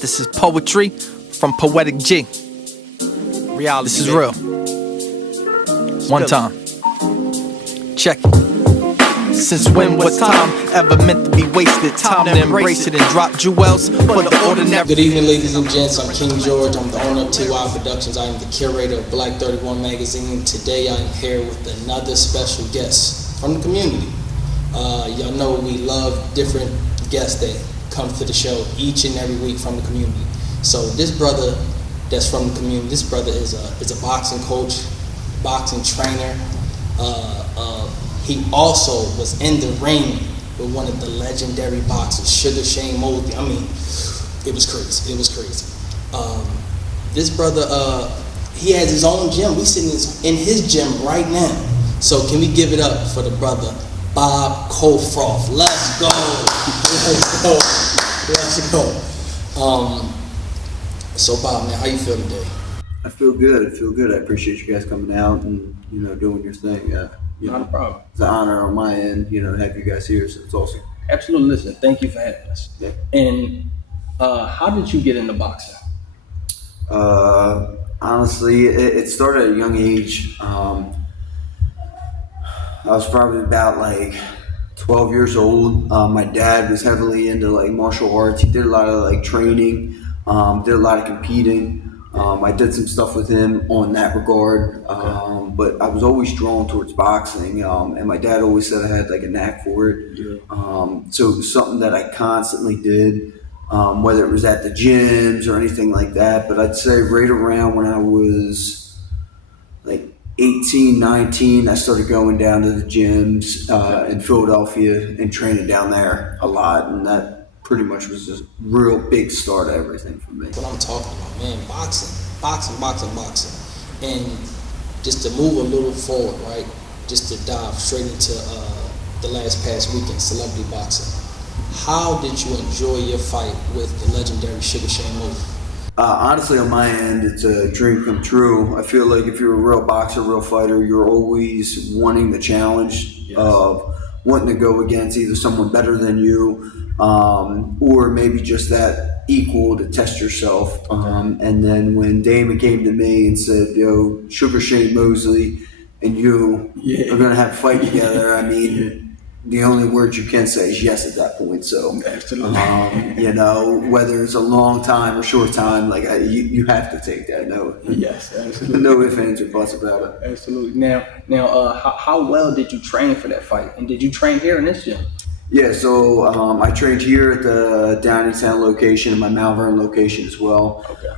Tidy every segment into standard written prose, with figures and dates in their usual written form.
This is poetry from Poetic G. Reality. This is real. One time. Check it. Since when was time ever meant to be wasted? Time to embrace it and drop jewels for the ordinary. Good evening, ladies and gents. I'm King George. I'm the owner of T.Y.I Productions. I am the curator of Black 31 magazine. Today I am here with another special guest from the community. Y'all know we love different guests that come to the show each and every week from the community. So this brother that's from the community, this brother is a boxing coach, boxing trainer. He also was in the ring with one of the legendary boxers, Sugar Shane Mosley. I mean, it was crazy. It was crazy. This brother, he has his own gym. We sitting in his gym right now. So can we give it up for the brother, Bob KoFroth? Let's go. Let's go. Let's go. So Bob, man, how you feel today? I feel good. I feel good. I appreciate you guys coming out and doing your thing. Not a problem. It's an honor on my end, to have you guys here. So it's awesome. Absolutely. Listen, thank you for having us. Yeah. And how did you get into boxing? Honestly, it started at a young age. I was probably about 12 years old. My dad was heavily into martial arts. He did a lot of training, did a lot of competing. I did some stuff with him on that regard, but I was always drawn towards boxing, and my dad always said I had a knack for it. Yeah. So it was something that I constantly did, whether it was at the gyms or anything like that. But I'd say right around when I was 18, 19, I started going down to the gyms in Philadelphia and training down there a lot, and that pretty much was a real big start of everything for me. What I'm talking about, man, boxing. And just to move a little forward, right? Just to dive straight into the past weekend, celebrity boxing. How did you enjoy your fight with the legendary Sugar Shane Mosley? Honestly, on my end, it's a dream come true. I feel like if you're a real boxer, real fighter, you're always wanting the challenge of wanting to go against either someone better than you, or maybe just that equal to test yourself. And then when Damon came to me and said, "Yo, Sugar Shane Mosley and you are going to have a fight together," I mean, the only word you can say is yes at that point. So, whether it's a long time or short time, you have to take that. No, Yes, absolutely. no ifs, ands, or buts about it. Absolutely. Now, how well did you train for that fight? And did you train here in this gym? Yeah, so I trained here at the Downingtown location and my Mount Vernon location as well. Okay.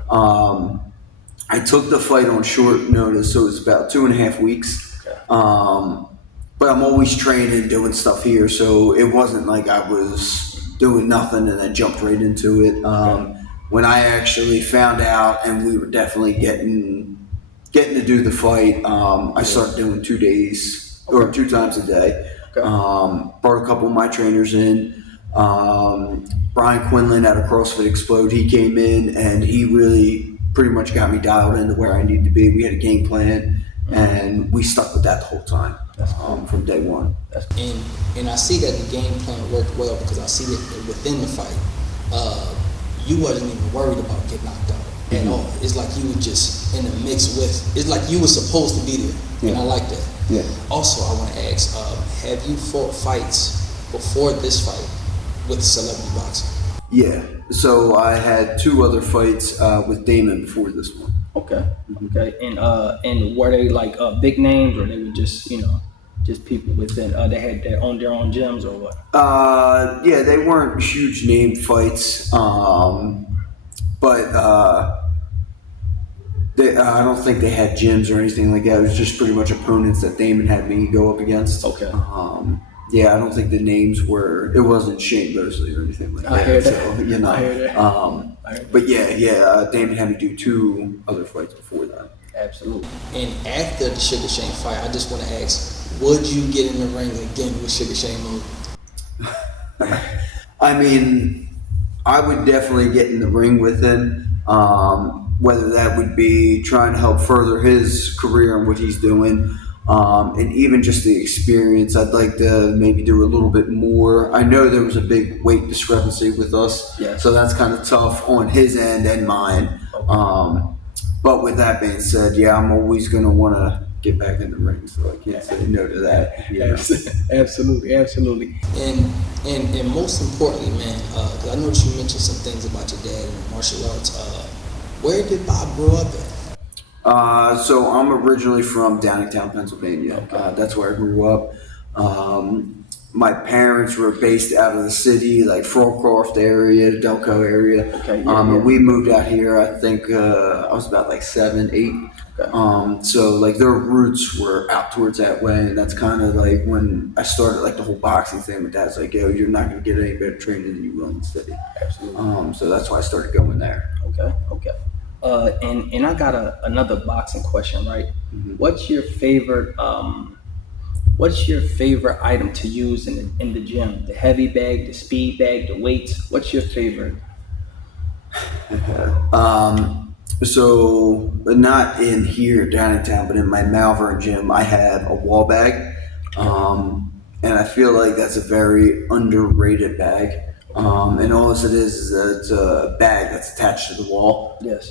I took the fight on short notice, so it was about 2.5 weeks. Okay. But I'm always training, doing stuff here, so it wasn't like I was doing nothing and then jumped right into it. When I actually found out and we were definitely getting to do the fight, I started doing 2 days or 2 times a day. Okay. Brought a couple of my trainers in. Brian Quinlan out of CrossFit Explode, he came in and he really pretty much got me dialed into where I need to be. We had a game plan and we stuck with that the whole time from day one. And I see that the game plan worked well because I see that within the fight, you wasn't even worried about getting knocked out at all. It's like you were just in the mix with, it's like you were supposed to be there. And I like that. Yeah. Also, I want to ask, have you fought fights before this fight with celebrity boxing? Yeah. So I had 2 other fights with Damon before this one. Okay. Okay. And were they big names, or they were just just people within they had their own gyms, or what? Yeah, they weren't huge name fights, but I don't think they had gyms or anything like that. It was just pretty much opponents that Damon had me go up against. Okay. Yeah, I don't think the names were. It wasn't Shane Mosley or anything like that. I hear that. So, I hear that. But yeah, Damon had me do 2 other fights before that. Absolutely. And after the Sugar Shane fight, I just want to ask, would you get in the ring again with Sugar Shane Mosley? I mean, I would definitely get in the ring with him. Whether that would be trying to help further his career and what he's doing, and even just the experience. I'd like to maybe do a little bit more. I know there was a big weight discrepancy with us, Yes. so that's kind of tough on his end and mine. But with that being said, yeah, I'm always going to want to get back in the ring, so I can't say no to that. You know? Absolutely, absolutely. And most importantly, man, because I know that you mentioned some things about your dad and martial arts. Where did Bob grow up at? So I'm originally from Downingtown, Pennsylvania. Okay. That's where I grew up. My parents were based out of the city, like KoFroth area, Delco area. Okay, And we moved out here, I think I was about like 7, 8. Okay. So like their roots were out towards that way, and that's kind of like when I started like the whole boxing thing. My dad's like, yo, you're not going to get any better training than you will in the city. Absolutely. So that's why I started going there. Okay. And I got another boxing question, right? Mm-hmm. What's your favorite item to use in the gym? The heavy bag, the speed bag, the weights. What's your favorite? So not in here downtown, but in my Malvern gym, I have a wall bag, and I feel like that's a very underrated bag. And all it is that it's a bag that's attached to the wall. Yes.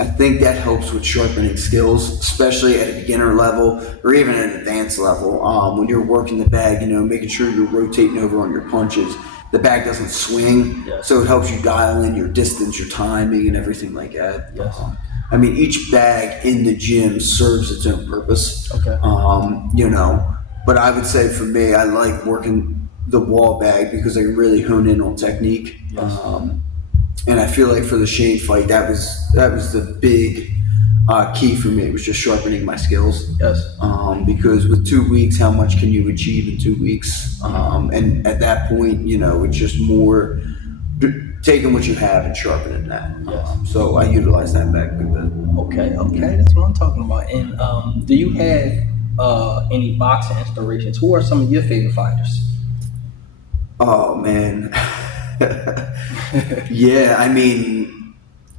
I think that helps with sharpening skills, especially at a beginner level or even at an advanced level. When you're working the bag, making sure you're rotating over on your punches. The bag doesn't swing, Yes. so it helps you dial in your distance, your timing, and everything like that. Yes. I mean, each bag in the gym serves its own purpose. Okay. But I would say for me, I like working the wall bag because I can really hone in on technique. Yes. And I feel like for the Shane fight, that was the big key for me. It was just sharpening my skills. Yes. Because with 2 weeks, how much can you achieve in 2 weeks? And at that point, it's just more taking what you have and sharpening that. Yes. So I utilize that back a good bit. Okay, that's what I'm talking about. And do you have any boxing inspirations? Who are some of your favorite fighters? Oh man. Yeah, I mean,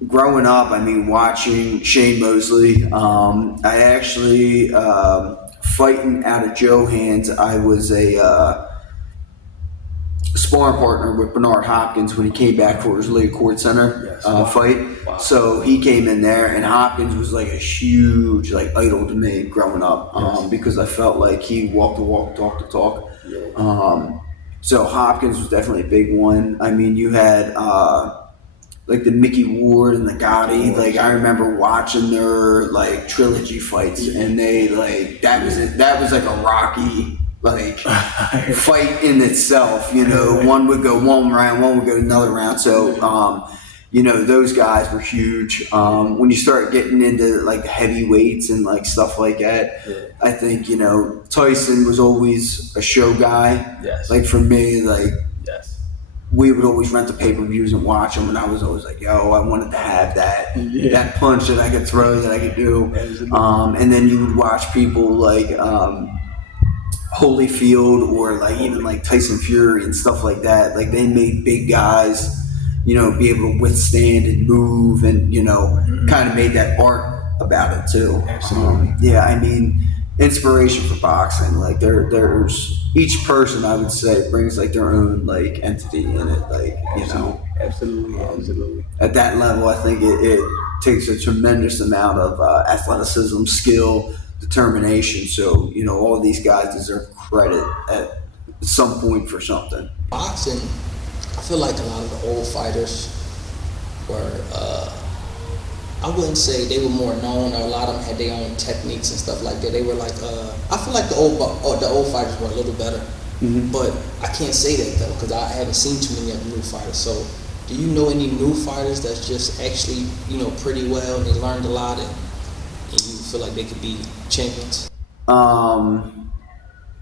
growing up, watching Shane Mosley. I actually fighting out of Joe hands. I was a sparring partner with Bernard Hopkins when he came back for his League Court Center fight. Wow. So he came in there, and Hopkins was like a huge idol to me growing up because I felt like he walked the walk, talked the talk. Yeah. So Hopkins was definitely a big one. I mean, you had the Mickey Ward and the Gotti. I remember watching their trilogy fights, and they that was it. That was like a Rocky fight in itself. One would go one round, one would go another round. So those guys were huge. When you start getting into the heavyweights and stuff like that, I think Tyson was always a show guy. Yes. For me, Yes. we would always rent the pay-per-views and watch them, and I was always like, yo, I wanted to have that punch that I could throw, that I could do. And then you would watch people Holyfield or even Tyson Fury and stuff like that. They made big guys, be able to withstand and move, and kind of made that art about it too. Absolutely. Inspiration for boxing. There's each person, I would say, brings their own entity in it. Absolutely. At that level, I think it takes a tremendous amount of athleticism, skill, determination. So all these guys deserve credit at some point for something. Boxing, I feel like a lot of the old fighters were, I wouldn't say they were more known, or a lot of them had their own techniques and stuff like that. They were I feel like the old fighters were a little better, but I can't say that though, because I haven't seen too many of the new fighters. So do you know any new fighters that's just actually, pretty well, and they learned a lot, and you feel like they could be champions?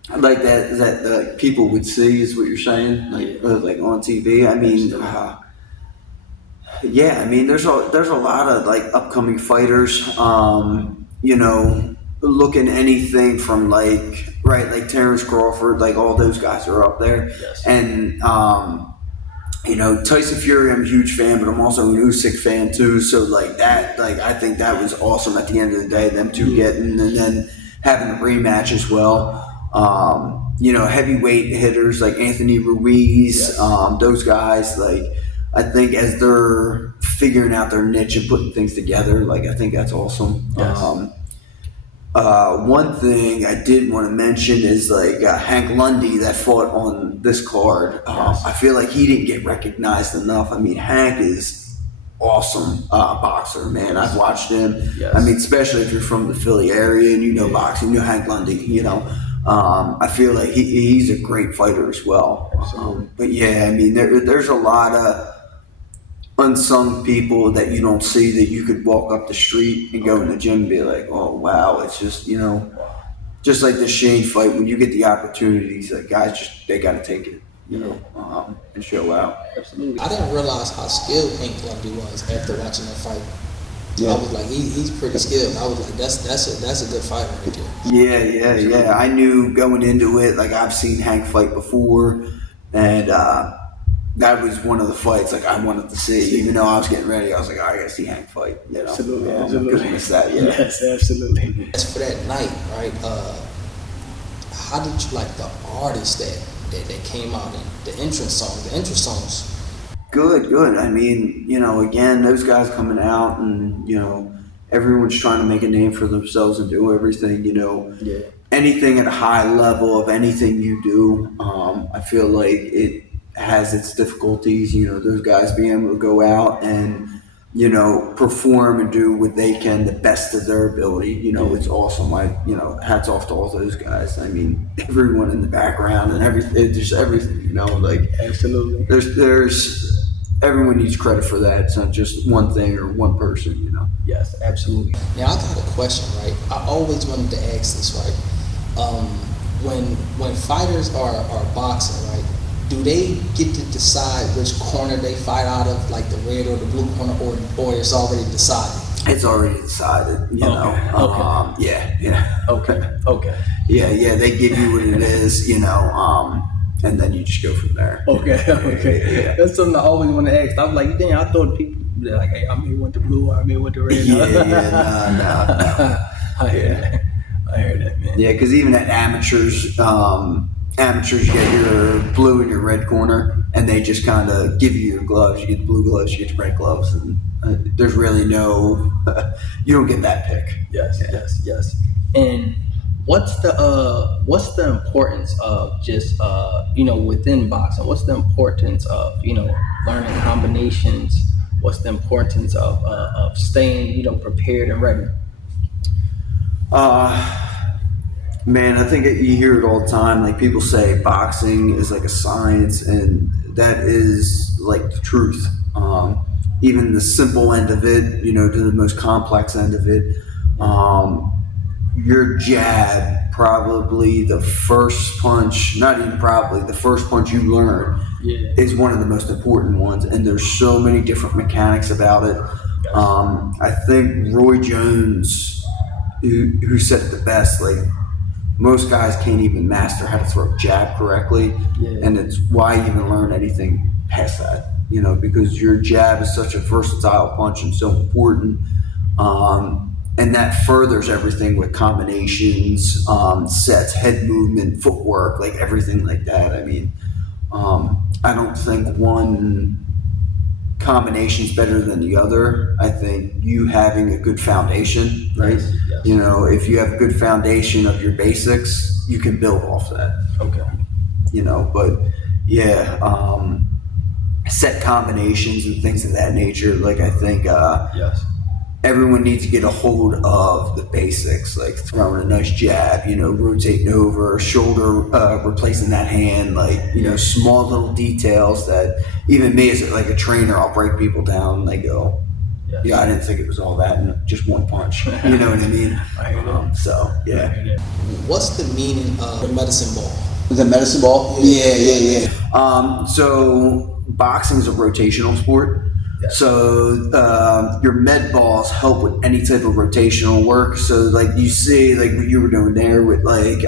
That people would see is what you're saying, on TV. There's a lot of upcoming fighters. Looking anything from Terrence Crawford, all those guys are up there. Yes. And Tyson Fury, I'm a huge fan, but I'm also an Usyk fan too. So I think that was awesome at the end of the day, them two getting, and then having a rematch as well. You know, heavyweight hitters like Anthony Ruiz, those guys, like, I think as they're figuring out their niche and putting things together, like, I think that's awesome. Yes. One thing I did want to mention is like Hank Lundy that fought on this card. I feel like he didn't get recognized enough. I mean, Hank is awesome boxer, man. I've watched him. Yes. I mean, especially if you're from the Philly area and you know boxing, you know Hank Lundy, you know. I feel like he's a great fighter as well. But yeah, I mean, there's a lot of unsung people that you don't see that you could walk up the street and go in the gym and be like, oh wow, it's just, you know, just like the Shane fight, when you get the opportunities, like guys just, they got to take it, you know, and show out. Absolutely. I didn't realize how skilled Hank Lundy was after watching that fight. Yeah. I was like, he's pretty skilled. I was like, that's a good fighter right there. Yeah. I knew going into it, like I've seen Hank fight before, and that was one of the fights like I wanted to see. Even though I was getting ready, I was like, I gotta see Hank fight. You know? Absolutely. Couldn't miss that. Yeah. Yes, absolutely. As for that night, right? How did you like the artists that came out and the entrance songs? Good. I mean, you know, again, those guys coming out and, you know, everyone's trying to make a name for themselves and do everything, you know. Yeah. Anything at a high level of anything you do, I feel like it has its difficulties, you know, those guys being able to go out and, you know, perform and do what they can the best of their ability. You know, it's awesome. You know, hats off to all those guys. I mean, everyone in the background and everything, just everything, you know, like Absolutely. There's everyone needs credit for that. It's not just one thing or one person, you know. Yes, absolutely. Now I got a question, right? I always wanted to ask this, right? When fighters are boxing, right? Do they get to decide which corner they fight out of, like the red or the blue corner, or it's already decided? It's already decided, you know. Yeah. Okay. Yeah. They give you what it is, you know. And then you just go from there. Okay. Yeah. That's something I always want to ask. I was like, dang, I thought people they're like, hey, I'm here with the blue, I'm here with the red. No. I heard that, man. Yeah, because even at amateurs, you get your blue and your red corner, and they just kind of give you your gloves. You get the blue gloves, you get your red gloves, and there's really no, you don't get that pick. Yes. And what's the importance of just you know, within boxing? What's the importance of, you know, learning combinations? What's the importance of staying, you know, prepared and ready? Man, I think you hear it all the time. Like people say boxing is like a science, and that is like the truth. Even the simple end of it, you know, to the most complex end of it. Your jab, probably the first punch, not even probably, the first punch you learn is one of the most important ones. And there's so many different mechanics about it. I think Roy Jones, who said it the best, like most guys can't even master how to throw a jab correctly. And it's why even learn anything past that, you know, because your jab is such a versatile punch and so important. And that furthers everything with combinations, sets, head movement, footwork, like everything like that. I mean, I don't think one combination is better than the other. I think you having a good foundation, right? Yes. You know, if you have a good foundation of your basics, you can build off that. Okay. You know, but yeah, set combinations and things of that nature. Like I think, Yes. everyone needs to get a hold of the basics, like throwing a nice jab, you know, rotating over, shoulder, replacing that hand, like, you know, small little details that even me as like a trainer, I'll break people down and they go, yeah, I didn't think it was all that in just one punch. You know what I mean? I hear that. So, yeah. What's the meaning of the medicine ball? The medicine ball? Yeah. So boxing is a rotational sport. So your med balls help with any type of rotational work. So like you see like what you were doing there with like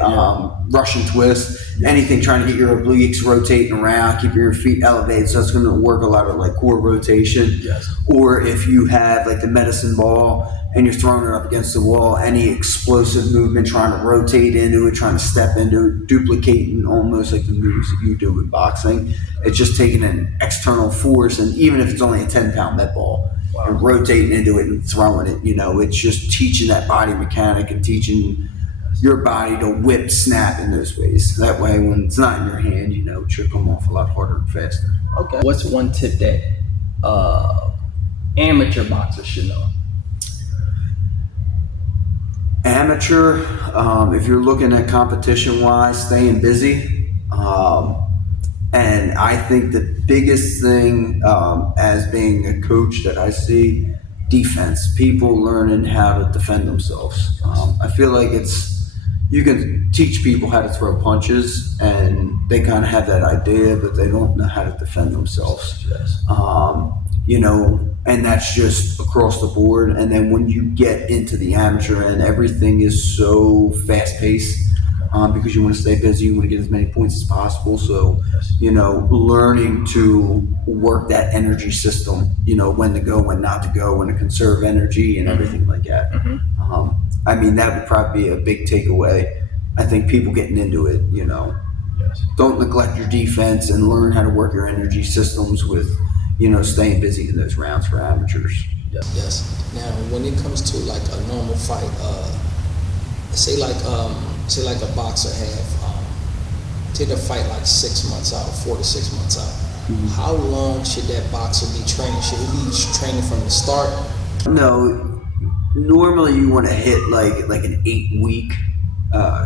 Russian twist, anything trying to get your obliques rotating around, keep your feet elevated. So that's going to work a lot of like core rotation. Yes. Or if you have like the medicine ball, and you're throwing it up against the wall, any explosive movement, trying to rotate into it, trying to step into it, duplicating almost like the moves that you do in boxing. It's just taking an external force, and even if it's only a 10-pound med ball, and rotating into it and throwing it, it's just teaching that body mechanic and teaching your body to whip, snap in those ways. That way, when it's not in your hand, it should come off a lot harder and faster. Okay. What's one tip that amateur boxers should know? Amateur, if you're looking at competition-wise, staying busy. And I think the biggest thing as being a coach that I see, defense, people learning how to defend themselves. I feel like you can teach people how to throw punches, and they kind of have that idea, but they don't know how to defend themselves. Yes. And that's just across the board. And then when you get into the amateur end, everything is so fast-paced. Because you want to stay busy, you want to get as many points as possible. So, learning to work that energy system, when to go, when not to go, when to conserve energy and everything like that. That would probably be a big takeaway. I think people getting into it, Yes. don't neglect your defense and learn how to work your energy systems with, staying busy in those rounds for amateurs. Yes. Now, when it comes to like a normal fight, say like a boxer take a fight like 6 months out, 4 to 6 months out. How long should that boxer be training? Should he be training from the start? No, normally you want to hit like an 8-week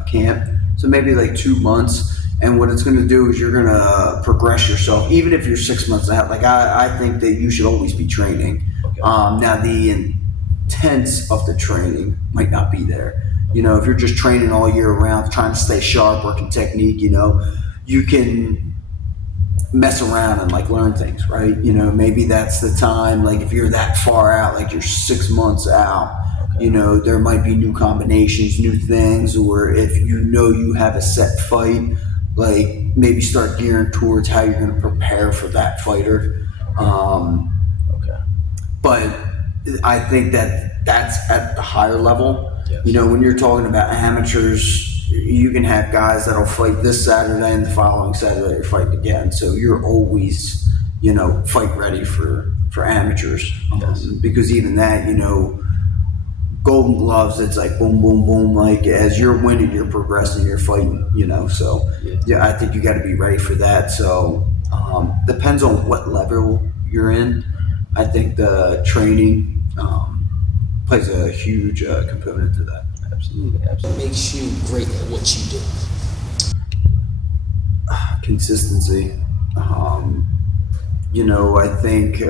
camp, so maybe like 2 months. And what it's going to do is you're going to progress yourself, even if you're 6 months out. Like I think that you should always be training. Okay. Now the intense of the training might not be there. If you're just training all year round, trying to stay sharp, working technique, you can mess around and like learn things, right? Maybe that's the time, like if you're that far out, like you're 6 months out, there might be new combinations, new things, or if you have a set fight, like maybe start gearing towards how you're going to prepare for that fighter. Okay. But I think that's at the higher level. Yes. When you're talking about amateurs, you can have guys that'll fight this Saturday and the following Saturday you're fighting again. So you're always, fight ready for amateurs. Yes. Because even that, Golden Gloves, it's like boom, boom, boom. Like as you're winning, you're progressing, you're fighting, So yeah, I think you got to be ready for that. So depends on what level you're in. I think the training plays a huge component to that. Absolutely. What makes you great at what you do? Consistency. I think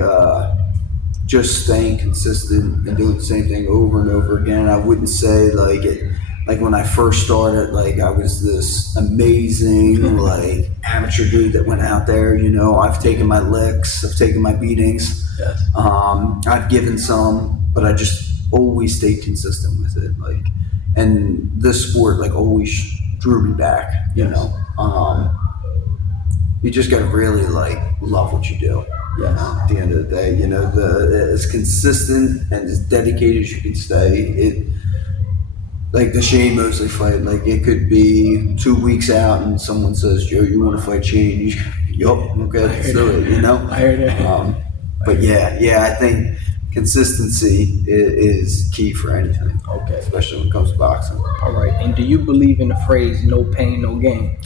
just staying consistent and doing the same thing over and over again. I wouldn't say like when I first started, like I was this amazing like amateur dude that went out there. I've taken my licks, I've taken my beatings. Yes. I've given some, but I just always stayed consistent with it. And this sport always drew me back. You just got to really love what you do. Yes. At the end of the day, as consistent and as dedicated as you can stay. Like the Shane Mosley fight, it could be 2 weeks out and someone says, Joe, you want to fight Shane? Yup, okay, let's do it, I heard it. But yeah, I think consistency is key for anything. Okay. Especially when it comes to boxing. All right. And do you believe in the phrase "no pain, no gain"?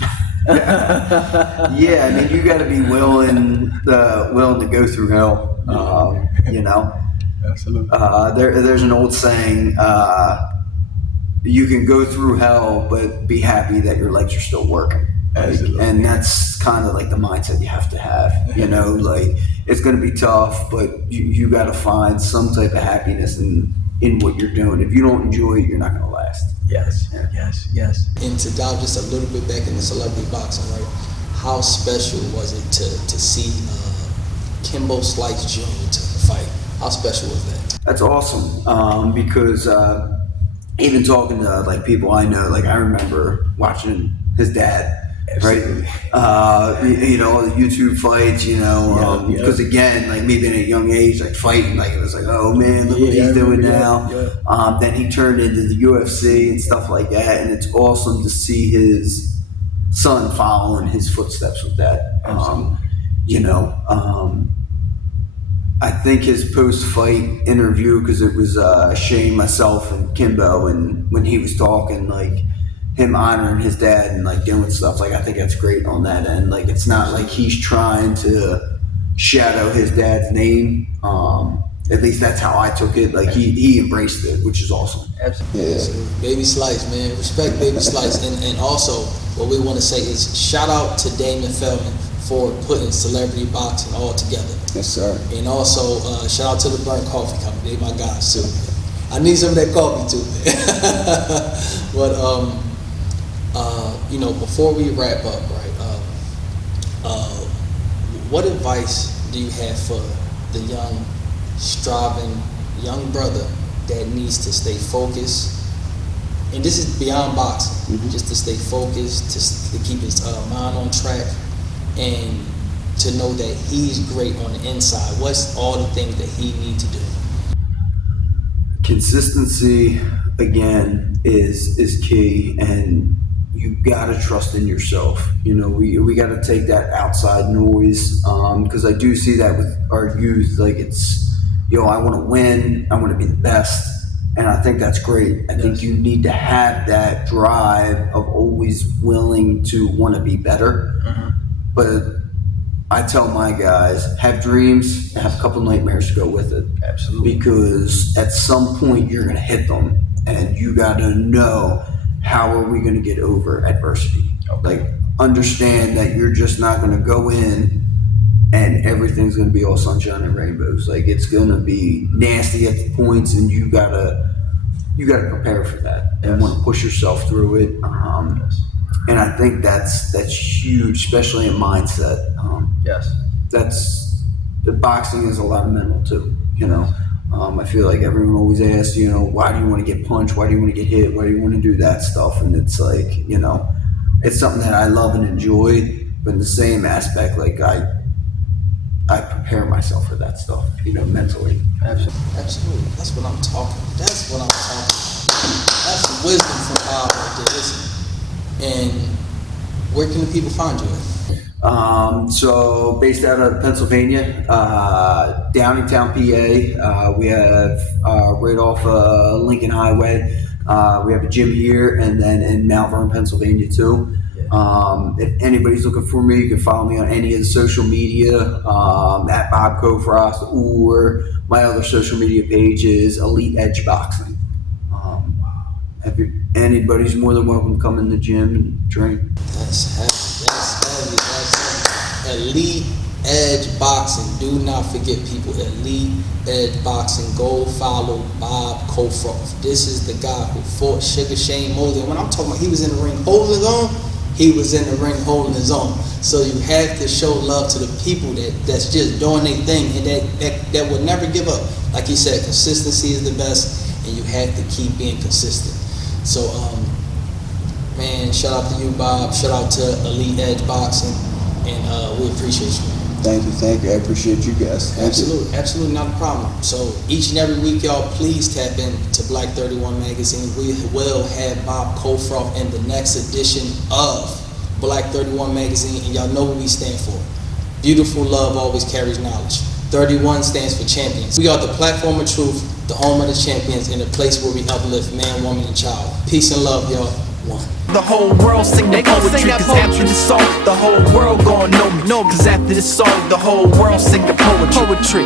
Yeah, you got to be willing to go through hell. Absolutely. There's an old saying. You can go through hell, but be happy that your legs are still working. Absolutely. And that's kind of the mindset you have to have. It's going to be tough, but you got to find some type of happiness in what you're doing. If you don't enjoy it, you're not going to last. Yes. Yeah. Yes. And to dive just a little bit back into celebrity boxing, right? How special was it to see Kimbo Slice Jr. to fight? How special was that? That's awesome because even talking to people I know, I remember watching his dad right? You know, the YouTube fights, you know, because again, like maybe at a young age, like fighting, like it was like, oh man, look what he's doing now. Then he turned into the UFC and stuff like that, and it's awesome to see his son following his footsteps with that. You know, I think his post-fight interview, because it was Shane, myself, and Kimbo, and when he was talking, like him honoring his dad and like doing stuff, like I think that's great on that end. Like it's not like he's trying to shadow his dad's name. At least that's how I took it. Like he embraced it, which is awesome. Absolutely. Yeah. Baby Slice, man. Respect Baby Slice. And also, what we want to say is shout out to Damon Feldman for putting celebrity boxing all together. Yes, sir. And also, shout out to the Burnt Coffee Company. They my guys too. I need some of that coffee too. But you know, before we wrap up, right? What advice do you have for the young, striving young brother that needs to stay focused? And this is beyond boxing, just to stay focused, to keep his mind on track, and to know that he's great on the inside. What's all the things that he needs to do? Consistency, again, is key, and you gotta trust in yourself. You know, we gotta take that outside noise, because I do see that with our youth. Like it's, yo, I want to win, I want to be the best, and I think that's great. I think you need to have that drive of always willing to want to be better. But I tell my guys, have dreams and have a couple nightmares to go with it. Absolutely. Because at some point you're gonna hit them, and you gotta know, how are we gonna get over adversity? Like understand that you're just not gonna go in and everything's gonna be all sunshine and rainbows. Like it's gonna be nasty at the points, and you gotta prepare for that and want to push yourself through it. And I think that's huge, especially in mindset. That's the boxing is a lot of mental too. You know, I feel like everyone always asks, you know, why do you want to get punched? Why do you want to get hit? Why do you want to do that stuff? And it's like, you know, it's something that I love and enjoy, but in the same aspect, like I prepare myself for that stuff, you know, mentally. Absolutely. That's what I'm talking. That's what I'm talking. That's wisdom from God right there. Listen. And where can the people find you at? So based out of Pennsylvania, Downingtown, PA. We have right off Lincoln Highway. We have a gym here, and then in Mount Vernon, Pennsylvania too. If anybody's looking for me, you can follow me on any of the social media at Bob KoFroth, or my other social media page is Elite Edge Boxing. Anybody's more than welcome to come in the gym and train. That's heavy. That's heavy. Elite Edge Boxing. Do not forget, people. Elite Edge Boxing. Go follow Bob KoFroth. This is the guy who fought Sugar Shane Mosley. When I'm talking about he was in the ring holding his own, he was in the ring holding his own. So you have to show love to the people that's just doing their thing, and that will never give up. Like he said, consistency is the best, and you have to keep being consistent. So, man, shout out to you, Bob. Shout out to Elite Edge Boxing, and we appreciate you. Thank you. I appreciate you guys. Absolutely not a problem. So each and every week, y'all, please tap in to Black 31 Magazine. We will have Bob KoFroth in the next edition of Black 31 Magazine, and y'all know what we stand for. Beautiful love always carries knowledge. 31 stands for champions. We are the platform of truth, the home of the champions, and the place where we uplift man, woman, and child. Peace and love, y'all. One. The whole world sing that poetry, cause after this song, the whole world gon' know me. Cause after this song, the whole world sing the poetry.